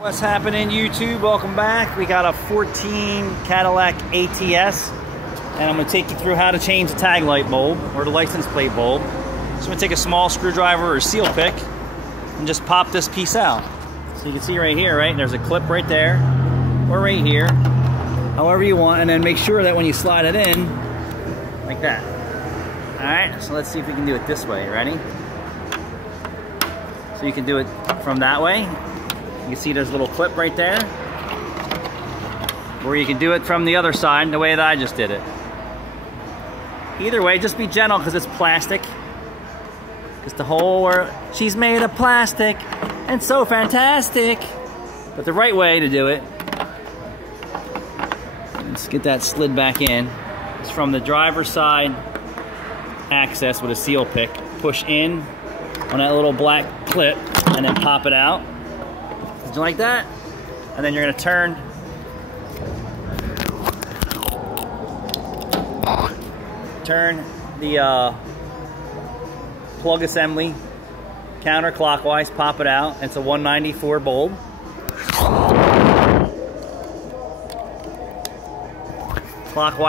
What's happening, YouTube? Welcome back. We got a 14 Cadillac ATS, and I'm going to take you through how to change the tag light bulb or the license plate bulb. So I'm going to take a small screwdriver or seal pick and just pop this piece out. So you can see right here, right? There's a clip right there or right here, however you want, and then make sure that when you slide it in, like that. All right, so let's see if we can do it this way. Ready? So you can do it from that way. You can see there's a little clip right there. Or you can do it from the other side, the way that I just did it. Either way, just be gentle because it's plastic. Because the whole world, she's made of plastic and so fantastic. But the right way to do it, let's get that slid back in, is from the driver's side access with a seal pick. Push in on that little black clip and then pop it out. Like that, and then you're going to turn the plug assembly counterclockwise, pop it out. It's a 194 bulb. Clockwise.